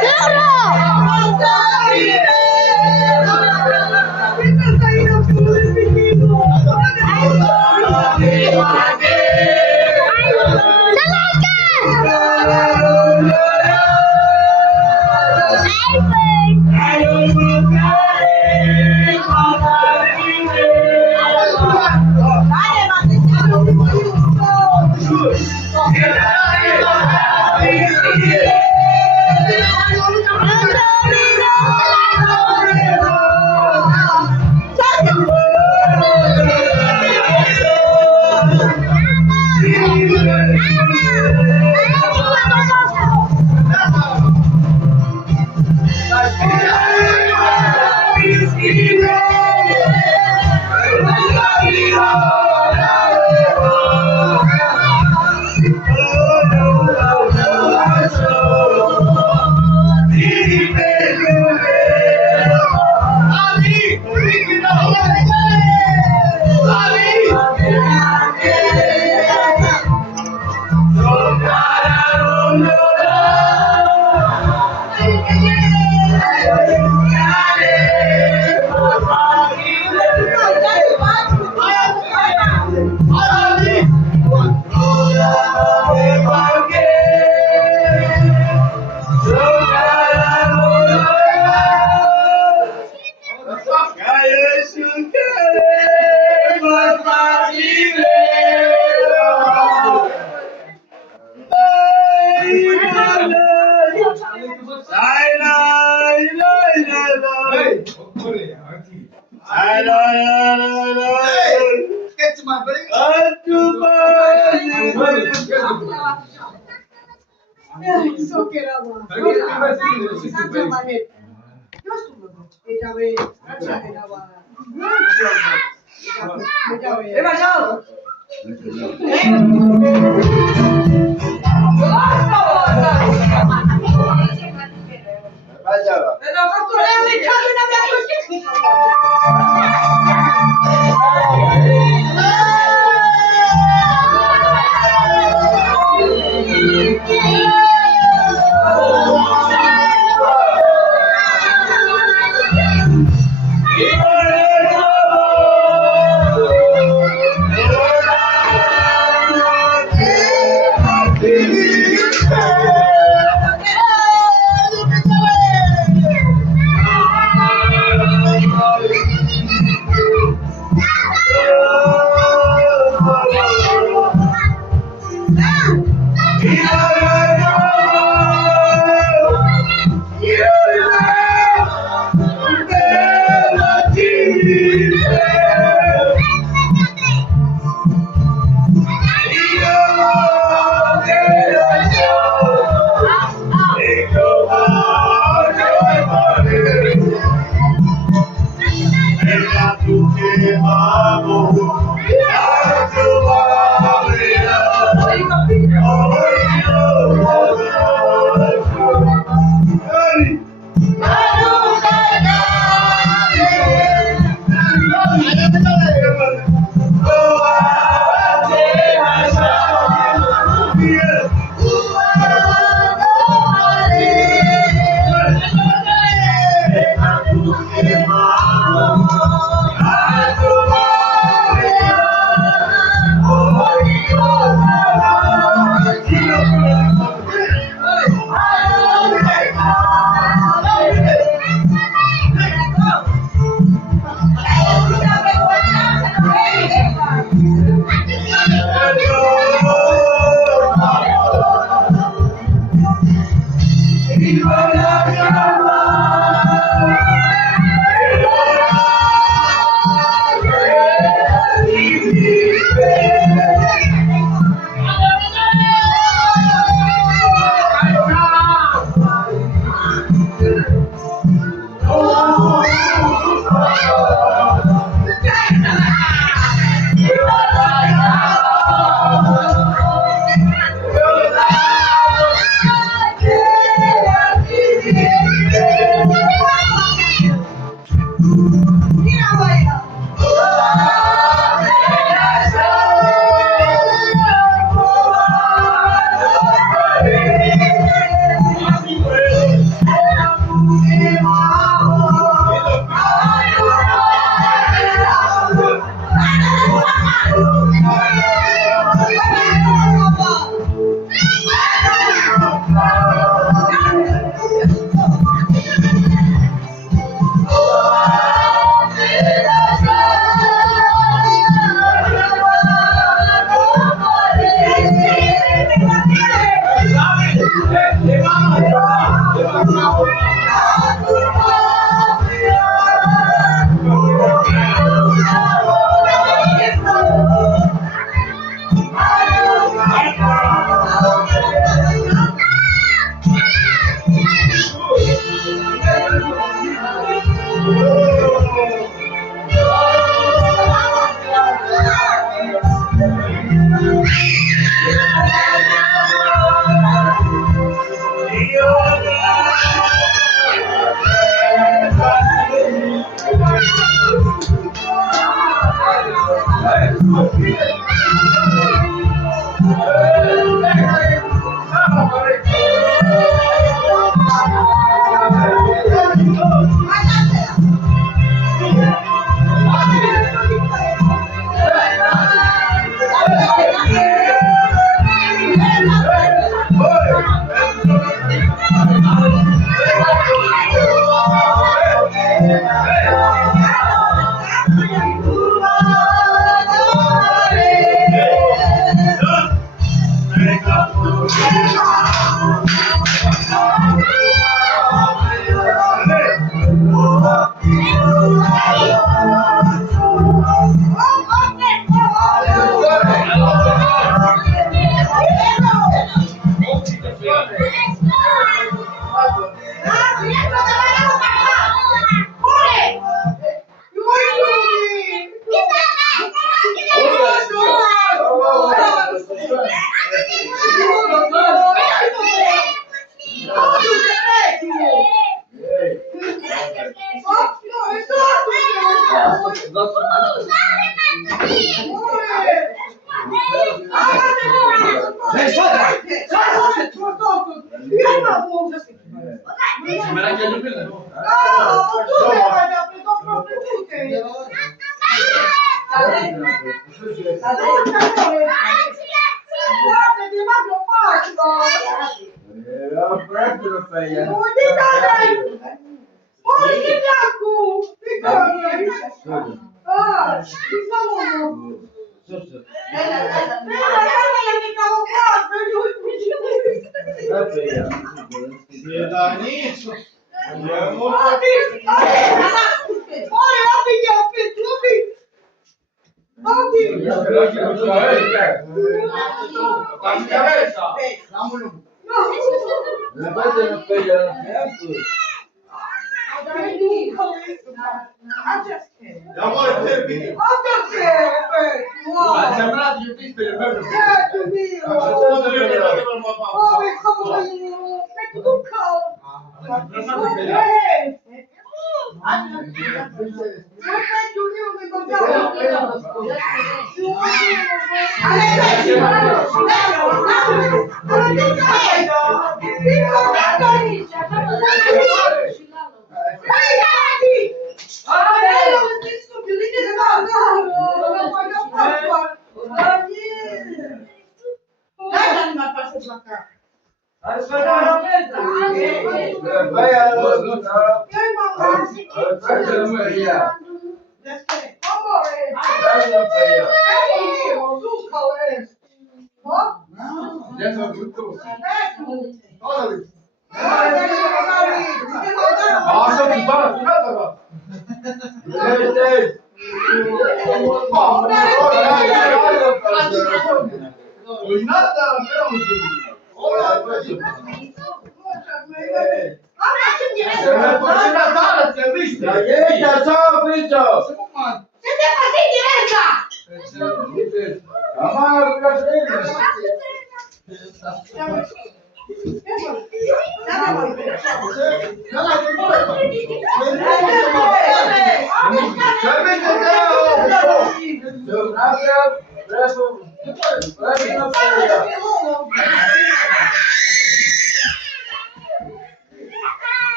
Zero!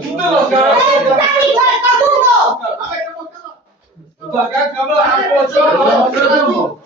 Tudo Baga, kamu apa?